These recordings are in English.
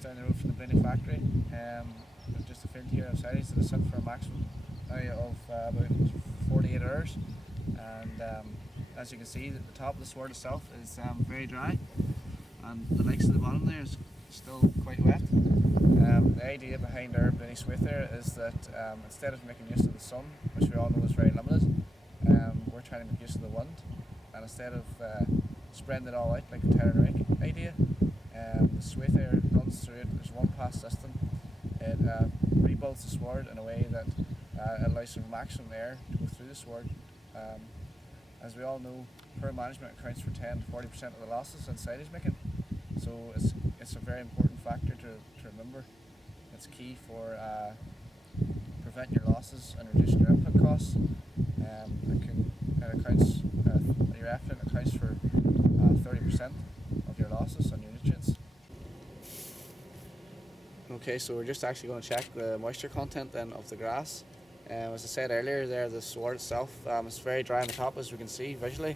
just down the road from the Blaney factory. We've just a field here of silage that is set for a maximum now of about 48 hours. And as you can see, the top of the sward itself is very dry, and the likes of the bottom there is still quite wet. The idea behind our Blaney SwathAir is that instead of making use of the sun, which we all know is very limited, we're trying to make use of the wind, and instead of spreading it all out like the tire and rake idea, the SwathAir runs through it. There's one pass system. It rebuilds the sward in a way that it allows for maximum air to go through the sward. As we all know, poor management accounts for 10 to 40% of the losses in silage making, so it's a very important factor to remember. It's key for preventing your losses and reducing your input costs. Your effluent accounts for 30% of your losses on your nutrients. Okay, so we're just actually going to check the moisture content then of the grass. As I said earlier there, the sward itself is very dry on the top, as we can see visually,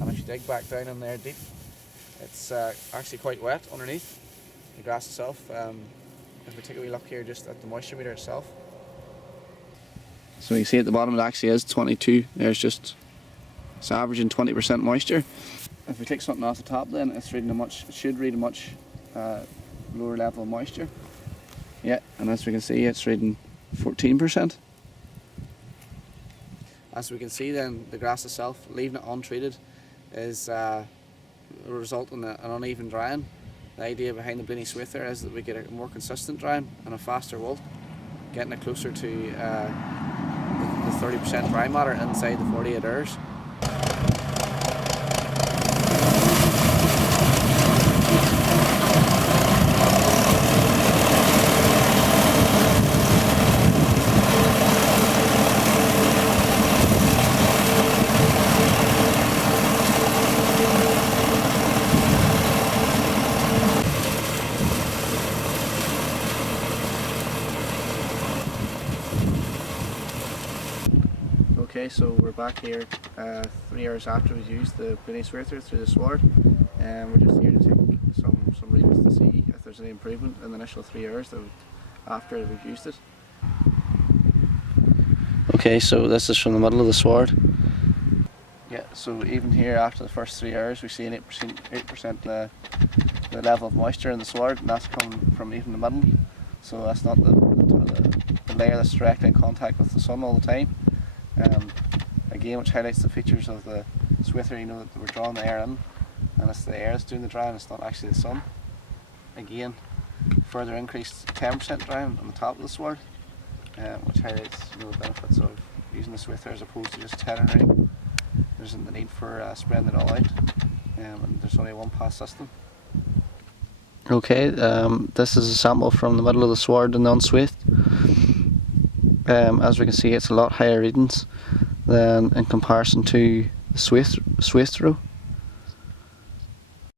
and if you dig back down in there deep, it's actually quite wet underneath the grass itself. If we take a wee look here just at the moisture meter itself. So you see at the bottom it actually is 22, it's averaging 20% moisture. If we take something off the top then, it should read a much lower level of moisture. Yeah, and as we can see it's reading 14%. As we can see then, the grass itself, leaving it untreated, is resulting in an uneven drying. The idea behind the Blaney SwathAir is that we get a more consistent drying and a faster wilt, getting it closer to the 30% dry matter inside the 48 hours. Okay, so we're back here 3 hours after we've used the Blaney SwathAir through the sward, and we're just here to take some readings to see if there's any improvement in the initial 3 hours after we've used it. Okay, so this is from the middle of the sward. Yeah, so even here after the first 3 hours we see an 8% the level of moisture in the sward, and that's coming from even the middle, so that's not the layer that's directly in contact with the sun all the time. Again, which highlights the features of the SwathAir, that we're drawing the air in, and it's the air that's doing the drying, it's not actually the sun. Again, further increased 10% drying on the top of the sward, which highlights the benefits of using the SwathAir as opposed to just tearing right. There isn't the need for spreading it all out, and there's only one pass system. Okay, this is a sample from the middle of the sward and the unswathed. As we can see, it's a lot higher readings than in comparison to the swathed row.